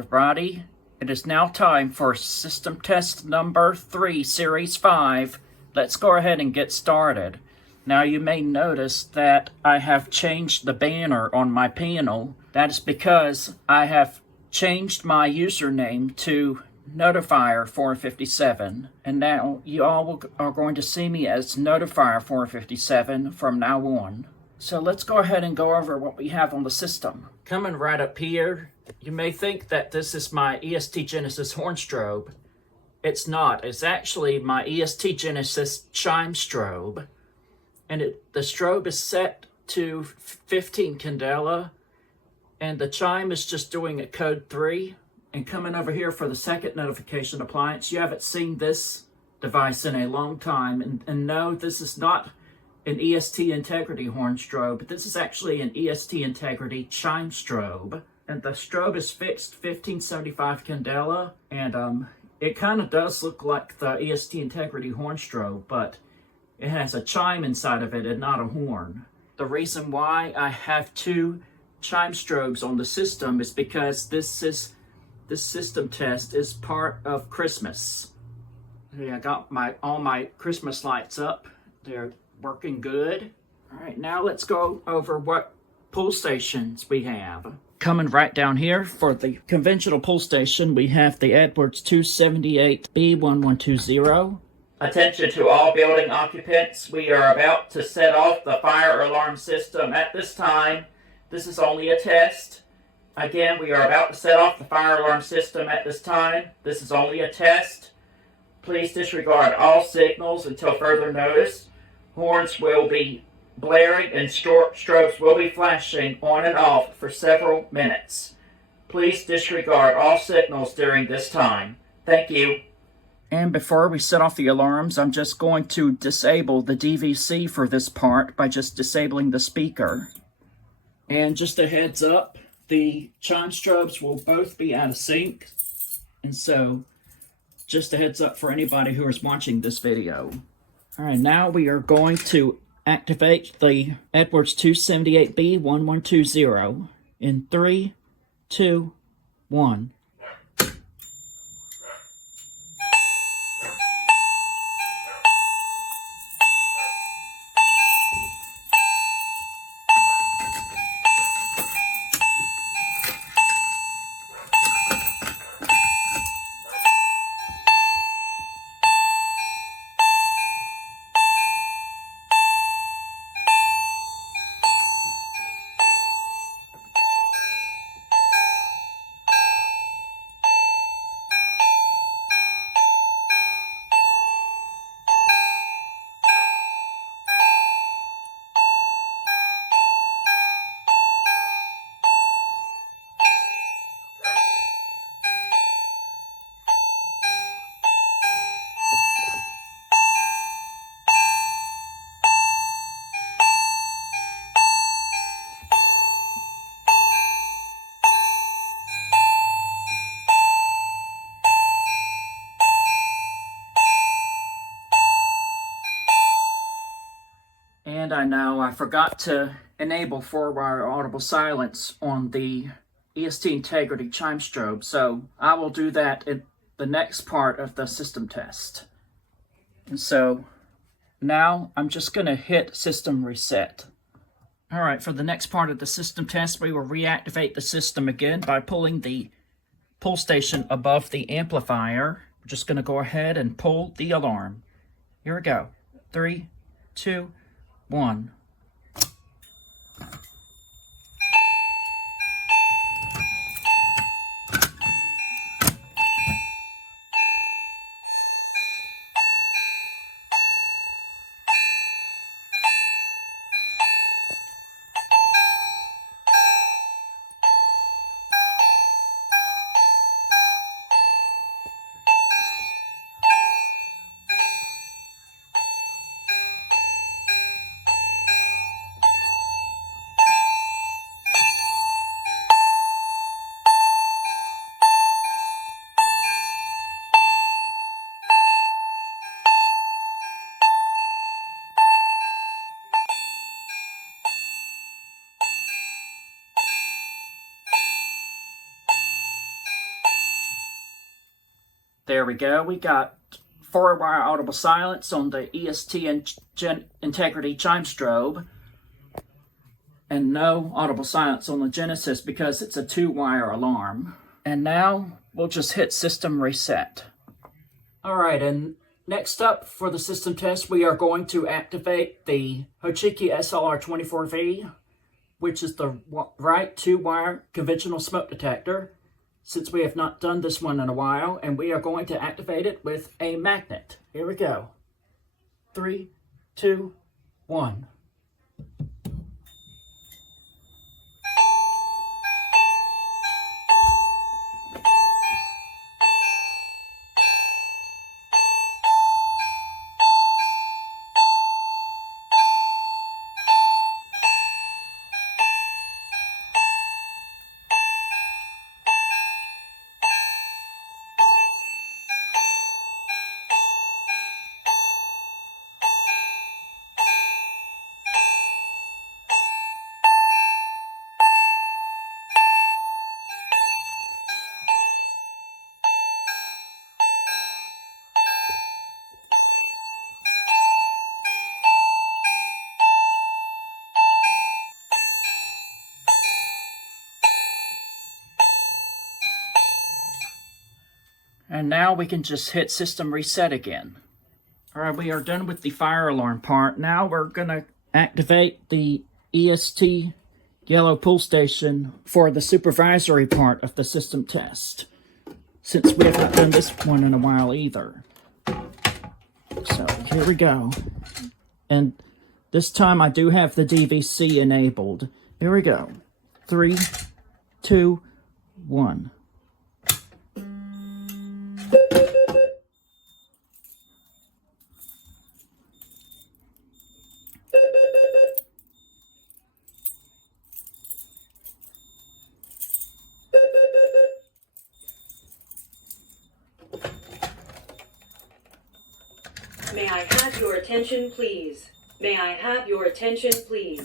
everybody. It is now time for system test number 3, series 5. Let's go ahead and get started. Now you may notice that I have changed the banner on my panel. That is because I have changed my username to Notifier 457, and now you all are going to see me as Notifier 457 from now on. So let's go ahead and go over what we have on the system. Coming right up here, you may think that this is my EST Genesis horn strobe. It's not. It's actually my EST Genesis chime strobe. And the strobe is set to 15 candela, and the chime is just doing a code 3. And coming over here for the second notification appliance, you haven't seen this device in a long time. And no, this is not an EST Integrity horn strobe, but this is actually an EST Integrity chime strobe. And the strobe is fixed 1575 candela, and it kind of does look like the EST Integrity horn strobe, but it has a chime inside of it and not a horn. The reason why I have 2 chime strobes on the system is because this system test is part of Christmas. I got all my Christmas lights up. They're working good. All right, now let's go over what pull stations we have. Coming right down here for the conventional pull station, we have the Edwards 278B1120. Attention to all building occupants. We are about to set off the fire alarm system at this time. This is only a test. Again, we are about to set off the fire alarm system at this time. This is only a test. Please disregard all signals until further notice. Horns will be blaring and strobes will be flashing on and off for several minutes. Please disregard all signals during this time. Thank you. And before we set off the alarms, I'm just going to disable the DVC for this part by just disabling the speaker. And just a heads up, the chime strobes will both be out of sync. And so, just a heads up for anybody who is watching this video. Alright, now we are going to activate the Edwards 278B1120 in 3, 2, 1. And I know I forgot to enable 4-wire audible silence on the EST Integrity chime strobe, so I will do that in the next part of the system test. And so now I'm just going to hit system reset. Alright, for the next part of the system test, we will reactivate the system again by pulling the pull station above the amplifier. We're just going to go ahead and pull the alarm. Here we go. 3, 2, 1. There we go. We got 4-wire audible silence on the EST and integrity chime strobe, and no audible silence on the Genesis because it's a 2-wire alarm. And now we'll just hit system reset. All right, and next up for the system test, we are going to activate the Hochiki SLR24V, which is the right 2-wire conventional smoke detector, since we have not done this one in a while, and we are going to activate it with a magnet. Here we go. 3, 2, 1. And now we can just hit system reset again. All right, we are done with the fire alarm part. Now we're gonna activate the EST yellow pull station for the supervisory part of the system test, since we have not done this one in a while either. So here we go. And this time I do have the DVC enabled. Here we go. 3, 2, 1. May I have your attention, please? May I have your attention, please?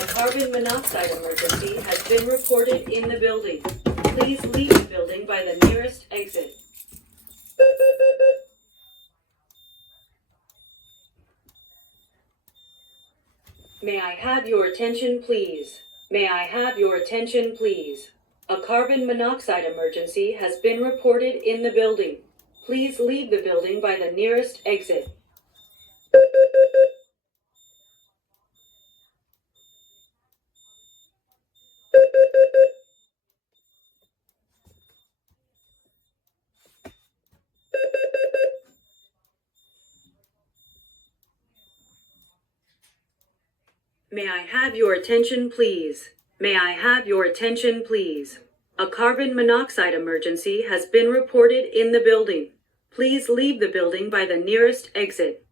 A carbon monoxide emergency has been reported in the building. Please leave the building by the nearest exit. May I have your attention, please? May I have your attention, please? A carbon monoxide emergency has been reported in the building. Please leave the building by the nearest exit. May I have your attention, please? May I have your attention, please? A carbon monoxide emergency has been reported in the building. Please leave the building by the nearest exit.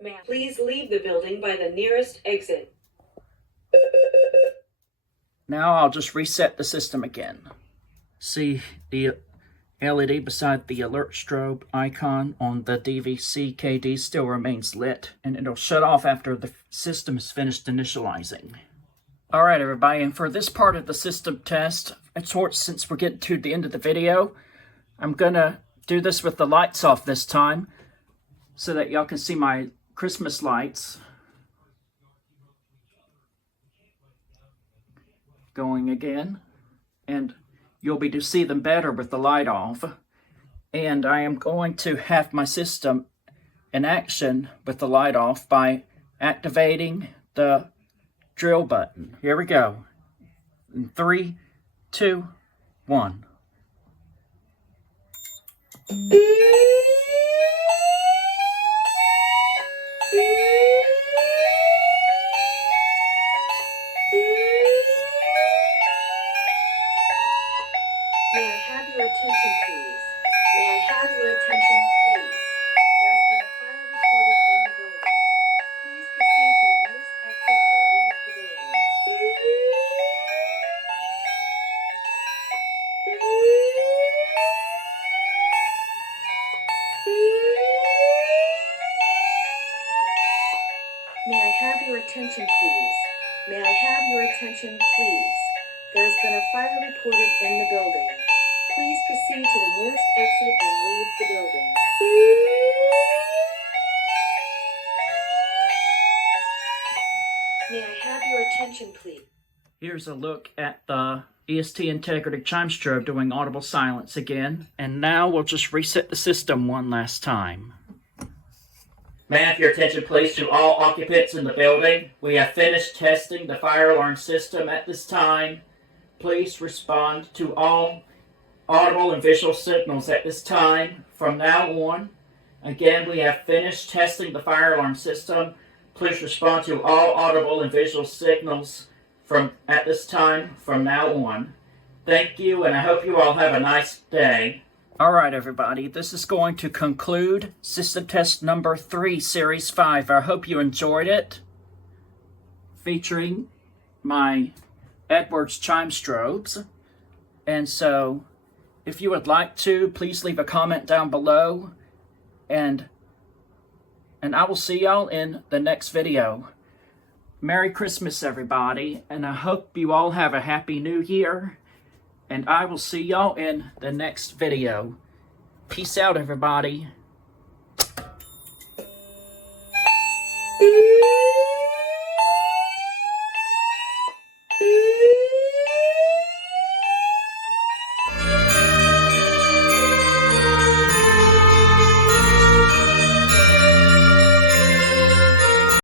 May I please leave the building by the nearest exit. Now I'll just reset the system again. See the LED beside the alert strobe icon on the DVC KD still remains lit, and it'll shut off after the system is finished initializing. Alright everybody, and for this part of the system test, since we're getting to the end of the video, I'm gonna do this with the lights off this time so that y'all can see my Christmas lights. Going again, and you'll be to see them better with the light off. And I am going to have my system in action with the light off by activating the drill button. Here we go. In 3, 2, 1. May I have your attention, please? May I have your attention, please? There has been a fire reported in the building. Please proceed to the nearest exit and leave the building. attention, please? May I have your attention, please? There has been a fire reported in the building. Please proceed to the nearest exit and leave the building. May I have your attention, please? Here's a look at the EST Integrity Chime Strobe doing audible silence again. And now we'll just reset the system one last time. May I have your attention please to all occupants in the building. We have finished testing the fire alarm system at this time. Please respond to all audible and visual signals at this time from now on. Again, we have finished testing the fire alarm system. Please respond to all audible and visual signals at this time from now on. Thank you, and I hope you all have a nice day. All right, everybody, this is going to conclude system test number 3, series 5. I hope you enjoyed it, featuring my Edwards chime strobes. And so, if you would like to, please leave a comment down below, and I will see y'all in the next video. Merry Christmas, everybody, and I hope you all have a Happy New Year, and I will see y'all in the next video. Peace out, everybody.